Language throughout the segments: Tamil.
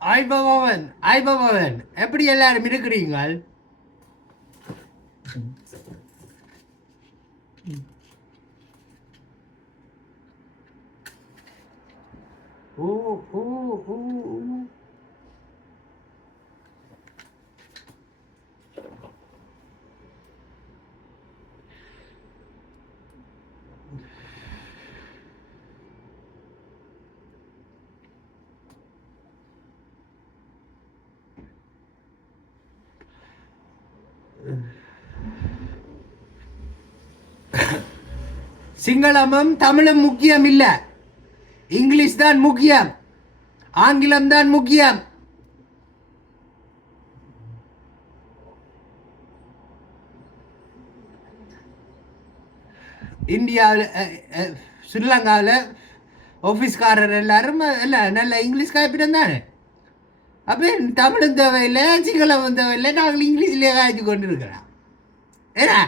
ஐபவன் ஐபவன் எப்படி எல்லாரும் இருக்கிறீங்கள்? ஓ ஓ ஓ சிங்களமும் தமிழும் முக்கியம் இல்ல, இங்கிலீஷ் தான் முக்கியம், ஆங்கிலம் தான் முக்கியம். இந்தியாவில் ஸ்ரீலங்காவில் ஆஃபீஸ்காரர் எல்லாரும் எல்லாம் நல்ல இங்கிலீஷ் காய்ப்பிடம் தானே. அப்போ தமிழும் தேவையில்லை, சிங்களமும் தேவையில்லை, நாங்கள் இங்கிலீஷ்லேயே காய்ச்சி கொண்டு இருக்கிறோம். ஏன்னா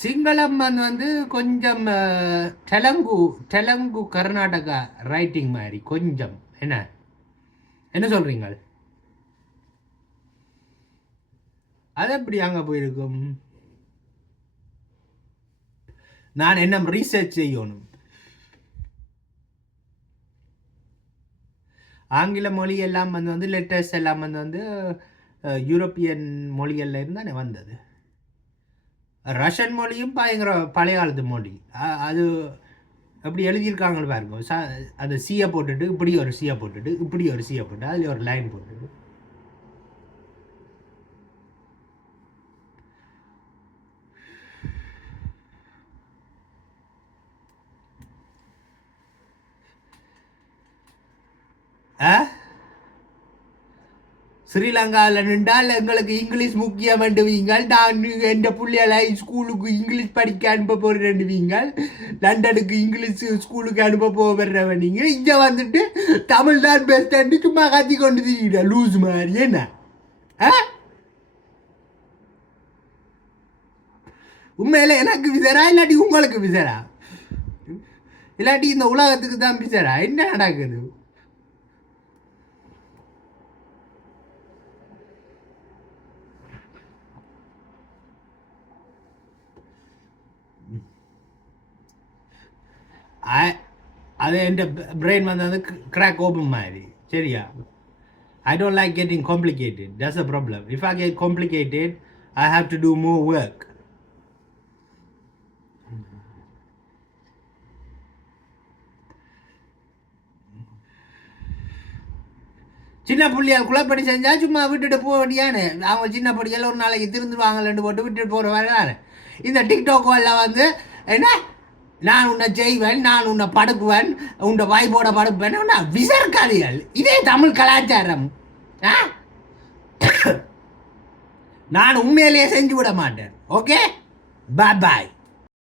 சிங்களம் வந்து கொஞ்சம் தெலுங்கு கர்நாடகா ரைட்டிங் மாதிரி கொஞ்சம். என்ன என்ன சொல்றீங்க? அது எப்படி அங்கே போயிருக்கும்? நான் என்ன ரீசர்ச் செய்யணும். ஆங்கில மொழி எல்லாம் வந்து லெட்டர்ஸ் எல்லாம் வந்து யூரோப்பியன் மொழிகளில் இருந்தானே வந்தது. ரஷ்யன் மொழியும் பயங்கர பழைய காலத்து மொழி. அது எப்படி எழுதியிருக்காங்கன்னு பாருங்க. அந்த சீயை போட்டுட்டு இப்படி ஒரு சீயை போட்டுட்டு இப்படி ஒரு சீயை போட்டு அதில் ஒரு லைன் போட்டுட்டு ஸ்ரீலங்காவில் நின்றால் எங்களுக்கு இங்கிலீஷ் முக்கியம் வேண்டுவீங்கள். நான் என் பிள்ளைகளை ஸ்கூலுக்கு இங்கிலீஷ் படிக்க அனுப்ப போகிறேன்டுவீங்கள். லண்டனுக்கு இங்கிலீஷ் ஸ்கூலுக்கு அனுப்ப போகிறவன் நீங்கள் இங்கே வந்துட்டு தமிழ் தான் பெஸ்ட்டு சும்மா கத்தி கொண்டு தீங்க லூஸ் மாதிரி. என்ன உண்மையில எனக்கு விசரா இல்லாட்டி உங்களுக்கு விசரா இல்லாட்டி இந்த உலகத்துக்கு தான் விசரா? என்ன நடக்குது? அது என் பிரெயின் வந்து கிராக் ஓப்பன் மாதிரி. சரியா? I don't like getting complicated. That's a problem. If I get complicated, I have to do more work. சின்ன புள்ளியால் குழப்படி செஞ்சா சும்மா விட்டுட்டு போக வேண்டியானே. அவங்க சின்ன படியால் ஒரு நாளைக்கு திருந்துவாங்கன்னு போட்டு விட்டுட்டு போகிற வேலை. இந்த டிக்டாக் எல்லாம் வந்து என்ன நான் உன்னை செய்வேன், நான் உன்னை படுக்குவேன், உன்னை வாய்ப்போட படுப்பேன், விசர்காதிகள். இதே தமிழ் கலாச்சாரம். நான் உண்மையிலேயே செஞ்சு விட மாட்டேன். ஓகே, பாய் பாய்.